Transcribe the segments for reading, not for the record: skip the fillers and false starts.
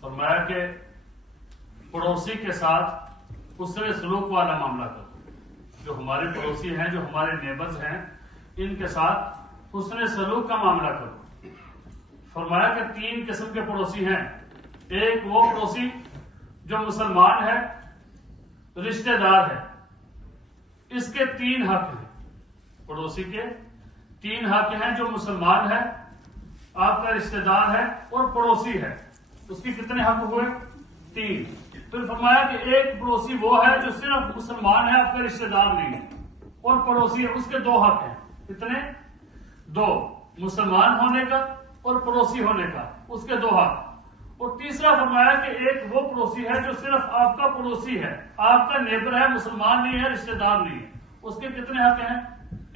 فرمایا کہ پڑوسی کے ساتھ حسن سلوک والا معاملہ کرو. جو ہمارے پڑوسی ہیں، جو ہمارے نیبرز ہیں، ان کے ساتھ حسن سلوک کا معاملہ کرو. فرمایا کہ 3 قسم کے پڑوسی ہیں. ایک وہ پڑوسی جو مسلمان ہے، رشتہ دار ہے. اس کے 3 حق ہیں. پڑوسی کے 3 حق ہیں. جو مسلمان ہے، آپ کا رشتہ دار ہے اور پڑوسی ہے. اس کی کتنے حق ہوئے؟ 3. پھر فرمایا کہ ایک پڑوسی وہ ہے جو صرف مسلمان ہے، آپ کا رشتہ دار نہیں ہے، اور پڑوسی ہے. اس کے 2 حق ہیں. کتنے؟ 2. مسلمان ہونے کا اور پڑوسی ہونے کا. اس کے 2 حق. اور تیسرا فرمایا کہ ایک وہ پڑوسی ہے جو صرف آپ کا پڑوسی ہے، آپ کا نیبر ہے، مسلمان نہیں ہے، رشتہ دار نہیں ہے. اس کے کتنے حق ہیں؟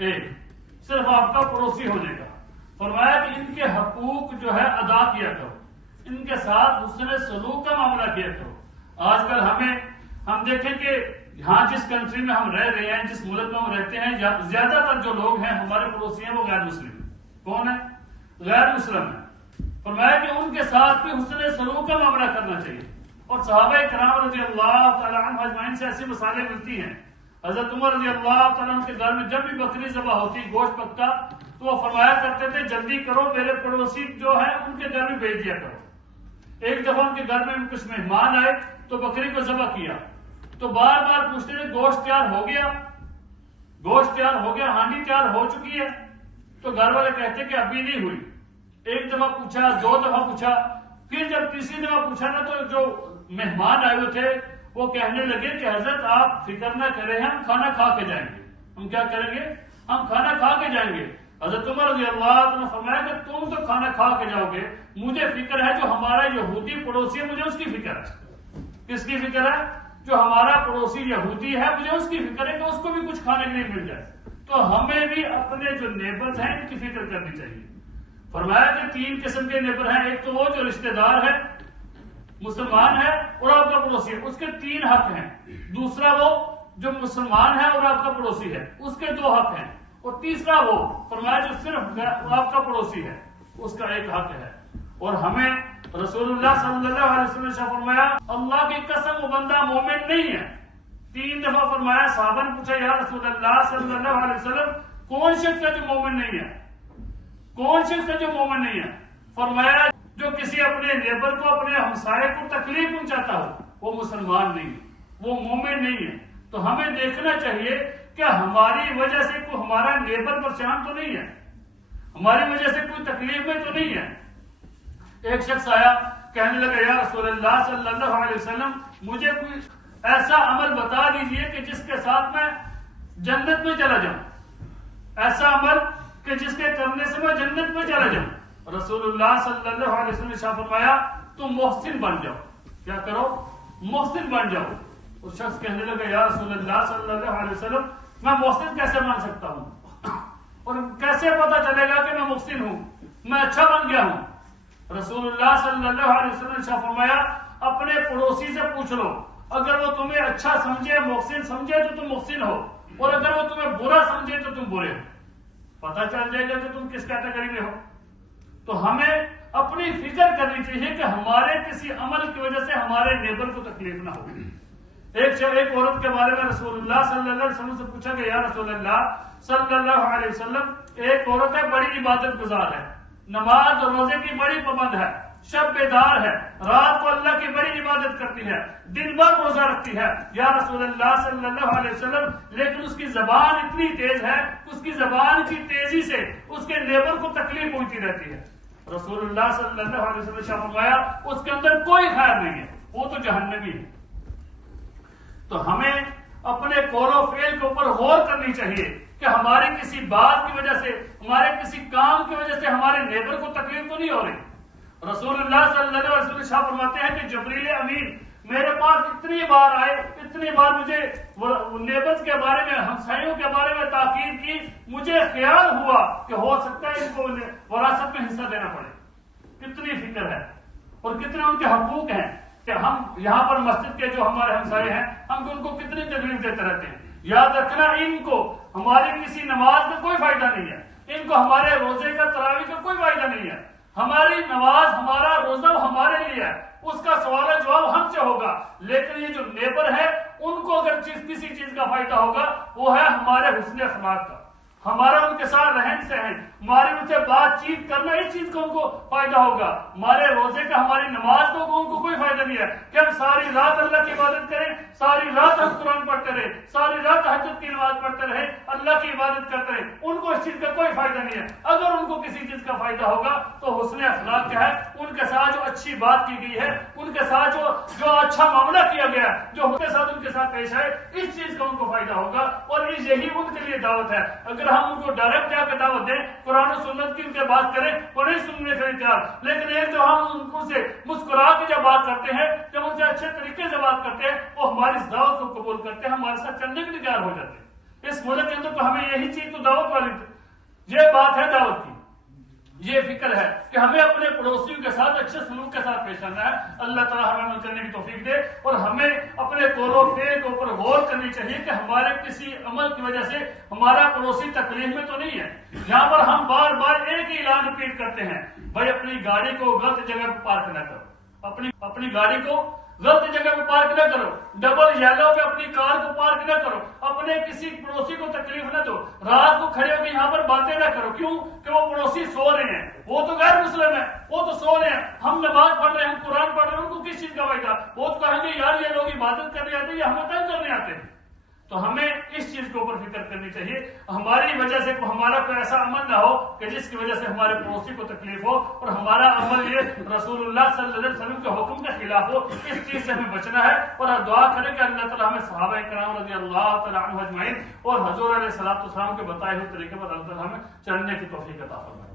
1. صرف آپ کا پڑوسی ہونے کا. فرمایا کہ ان کے حقوق جو ہے ادا کیا کرو، ان کے ساتھ حسن سلوک کا معاملہ کیا کرو. آج کل ہم دیکھیں کہ یہاں جس کنٹری میں ہم رہ رہے ہیں، جس ملک میں ہم رہتے ہیں، زیادہ تر جو لوگ ہیں ہمارے پڑوسی ہیں وہ غیر مسلم ہیں. کون ہے؟ غیر مسلم ہے. فرمایا کہ ان کے ساتھ بھی حسن سلوک کا معاملہ کرنا چاہیے. اور صحابہ کرام رضی اللہ تعالیٰ عنہ اجمعین سے ایسی مثالیں ملتی ہیں. حضرت عمر رضی اللہ تعالیٰ عنہ کے گھر میں جب بھی بکری ذبح ہوتی، گوشت پکتا، تو وہ فرمایا کرتے تھے جلدی کرو، میرے پڑوسی جو ہیں ان کے گھر میں بھیج دیا کرو. ایک دفعہ ان کے گھر میں کچھ مہمان آئے تو بکری کو ذبح کیا، تو بار بار پوچھتے تھے گوشت تیار ہو گیا، گوشت تیار ہو گیا، ہانڈی تیار ہو چکی ہے؟ تو گھر والے کہتے کہ ابھی نہیں ہوئی. ایک دفعہ پوچھا، 2 دفعہ پوچھا، پھر جب تیسری دفعہ پوچھا نا تو جو مہمان آئے ہوئے تھے وہ کہنے لگے کہ حضرت آپ فکر نہ کریں، ہم کھانا کھا کے جائیں گے. ہم کیا کریں گے؟ ہم کھانا کھا کے جائیں گے. حضرت عمر رضی اللہ عنہ نے فرمایا کہ تم تو کھانا کھا کے جاؤ گے، مجھے فکر ہے جو ہمارا یہودی پڑوسی ہے، مجھے اس کی فکر ہے. کس کی فکر ہے؟ جو ہمارا پڑوسی یہودی ہے، مجھے اس کی فکر ہے کہ اس کو بھی کچھ کھانے کے لیے مل جائے. تو ہمیں بھی اپنے جو نیبرز ہیں ان کی فکر کرنی چاہیے. فرمایا کہ 3 قسم کے نیبر ہیں. ایک تو وہ جو رشتہ دار ہے، مسلمان ہے اور آپ کا پڑوسی ہے، اس کے 3 حق ہیں. دوسرا وہ جو مسلمان ہے اور آپ کا پڑوسی ہے، اس کے 2 حق ہیں. اور تیسرا وہ فرمایا جو صرف آپ کا پڑوسی ہے، اس کا 1 حق ہے. اور ہمیں رسول اللہ صلی اللہ علیہ وسلم نے فرمایا اللہ کی قسم وہ بندہ مومن نہیں ہے. 3 دفعہ فرمایا. صحابہ نے پوچھا یا رسول اللہ صلی اللہ علیہ وسلم کون شخص ہے جو مومن نہیں ہے؟ کون شخص ہے جو مومن نہیں ہے؟ فرمایا جو کسی اپنے نیبر کو، اپنے ہمسائے کو تکلیف پہنچاتا ہو، وہ مسلمان نہیں ہے، وہ مومن نہیں ہے. تو ہمیں دیکھنا چاہیے کہ ہماری وجہ سے کوئی ہمارا نیبر پریشان تو نہیں ہے، ہماری وجہ سے کوئی تکلیف میں تو نہیں ہے. ایک شخص آیا کہنے لگا یا رسول اللہ صلی اللہ علیہ وسلم مجھے کوئی ایسا عمل بتا دیجئے کہ جس کے ساتھ میں جنت میں چلا جاؤں، ایسا عمل کہ جس کے کرنے سے میں جنت میں چلا جاؤں. رسول اللہ صلی اللہ علیہ وسلم نے فرمایا تم محسن بن جاؤ. کیا کرو؟ محسن بن جاؤ. اس شخص کہنے لگا یا رسول اللہ صلی اللہ علیہ وسلم میں محسن کیسے بن سکتا ہوں، اور کیسے پتا چلے گا کہ میں محسن ہوں، میں اچھا بن گیا ہوں؟ رسول اللہ صلی اللہ علیہ وسلم نے فرمایا اپنے پڑوسی سے پوچھ لو، اگر وہ تمہیں اچھا سمجھے، محسن سمجھے تو تم محسن ہو، اور اگر وہ تمہیں برا سمجھے تو تم برے ہو. پتا چل جائے گا کہ تم کس کیٹیگری میں ہو. تو ہمیں اپنی فکر کرنی چاہیے کہ ہمارے کسی عمل کی وجہ سے ہمارے نیبر کو تکلیف نہ ہو. ایک عورت کے بارے میں رسول اللہ صلی اللہ علیہ وسلم سے پوچھا کہ یا رسول اللہ صلی اللہ علیہ وسلم ایک عورت ہے، بڑی عبادت گزار ہے، نماز اور روزے کی بڑی پابند ہے، شب بیدار ہے، رات کو اللہ کی بڑی عبادت کرتی ہے، دن بھر روزہ رکھتی ہے. یا رسول اللہ صلی اللہ علیہ وسلم لیکن اس کی زبان اتنی تیز ہے، اس کی زبان کی تیزی سے اس کے نیبر کو تکلیف پہنچتی رہتی ہے. رسول اللہ صلی اللہ علیہ وسلم نے فرمایا اس کے اندر کوئی خیر نہیں ہے، وہ تو جہنمی ہے. تو ہمیں اپنے قول و فعل کے اوپر غور کرنی چاہیے کہ ہماری کسی بات کی وجہ سے، ہمارے کسی کام کی وجہ سے ہمارے نیبر کو تکلیف تو نہیں ہو رہی. رسول اللہ صلی اللہ علیہ وسلم شاہ فرماتے ہیں کہ جبریل امین میرے پاس اتنی بار آئے، اتنی بار مجھے نیبرز کے بارے میں، ہمسایوں کے بارے میں تاکید کی، مجھے خیال ہوا کہ ہو سکتا ہے ان کو وراثت میں حصہ دینا پڑے. کتنی فکر ہے اور کتنے ان کے حقوق ہیں کہ ہم یہاں پر مسجد کے جو ہمارے ہمسائے ہیں ہم ان کو کتنی تکلیف دیتے رہتے ہیں. یاد رکھنا ان کو ہماری کسی نماز میں کوئی فائدہ نہیں ہے، ان کو ہمارے روزے کا تراویح کا کوئی فائدہ نہیں ہے. ہماری نماز، ہمارا روزہ ہمارے لیے ہے، اس کا سوال جواب ہم سے ہوگا، لیکن یہ جو نیبر ہے ان کو اگر کسی چیز کا فائدہ ہوگا وہ ہے ہمارے حسن اخلاق کا، ہمارا ان کے ساتھ رہن سہن، ہماری ان سے بات چیت کرنا، اس چیز کا ان کو فائدہ ہوگا۔ ہمارے روزے کا، ہماری نماز کو ان کو کوئی فائدہ نہیں ہے کہ ہم ساری رات اللہ کی عبادت کریں، ساری رات ہم قرآن پڑھتے رہے، ساری رات تہجد کی نماز پڑھتے رہے، اللہ کی عبادت کرتے رہے، ان کو اس چیز کا کوئی فائدہ نہیں ہے۔ اگر ان کو کسی چیز کا فائدہ ہوگا تو حسن اخلاق کیا ہے، ان کے ساتھ جو اچھی بات کی گئی ہے، ان کے ساتھ جو اچھا معاملہ کیا گیا ہے، جو ان کے ساتھ پیش آئے، اس چیز کا ان کو فائدہ ہوگا، اور یہی ان کے لیے دعوت ہے۔ اگر ہم ان کو ڈائریکٹ جا کے دعوت دیں، قرآن و سنت کی ان کے بات کریں، وہ نہیں سننے کے لیے تیار، لیکن ایک جو ہم ان سے مسکرا کے جب بات کرتے ہیں، جب ان سے اچھے طریقے سے بات کرتے ہیں، وہ ہماری اس دعوت کو قبول کرتے ہیں، ہمارے ساتھ چلنے کے لیے تیار ہو جاتے ہیں۔ اس ملک کے اندر تو ہمیں یہی چیز تو دعوت والی، یہ بات ہے دعوت کی، یہ فکر ہے کہ ہمیں اپنے پڑوسیوں کے ساتھ اچھے سلوک کے ساتھ پیش آنا ہے۔ اللہ تعالیٰ ہمیں عمل کرنے کی توفیق دے، اور ہمیں اپنے قول و فعل کے اوپر غور کرنی چاہیے کہ ہمارے کسی عمل کی وجہ سے ہمارا پڑوسی تکلیف میں تو نہیں ہے۔ یہاں پر ہم بار بار ایک ہی اعلان ریپیٹ کرتے ہیں، بھائی اپنی گاڑی کو غلط جگہ پہ پارک نہ کرو، اپنی گاڑی کو غلط جگہ پہ پارک نہ کرو، ڈبل یلو پہ اپنی کار کو پارک نہ کرو، اپنے کسی پڑوسی کو تکلیف نہ دو، رات کو کھڑے ہو کے یہاں پر باتیں نہ کرو۔ کیوں؟ کہ وہ پڑوسی سو رہے ہیں، وہ تو غیر مسلم ہے، وہ تو سو رہے ہیں، ہم نماز پڑھ رہے ہیں، ہم قرآن پڑھ رہے ہیں، ان کو کس چیز کا فائدہ؟ وہ تو کہیں گے یار یہ لوگ عبادت کرنے آتے ہیں یا ہمیں تنگ کرنے آتے ہیں۔ تو ہمیں اس چیز کے اوپر فکر کرنی چاہیے، ہماری وجہ سے ہمارا کوئی ایسا عمل نہ ہو کہ جس کی وجہ سے ہمارے پڑوسی کو تکلیف ہو، اور ہمارا عمل یہ رسول اللہ صلی اللہ علیہ وسلم کے حکم کے خلاف ہو۔ اس چیز سے ہمیں بچنا ہے، اور دعا کریں کہ اللہ تعالیٰ ہمیں صحابہ کرام رضی اللہ تعالیٰ عنہ اجمعین اور حضور علیہ الصلوۃ والسلام کے بتائے ہوئے طریقے پر اللہ تعالیٰ ہمیں چلنے کی توفیق عطا فرمائے۔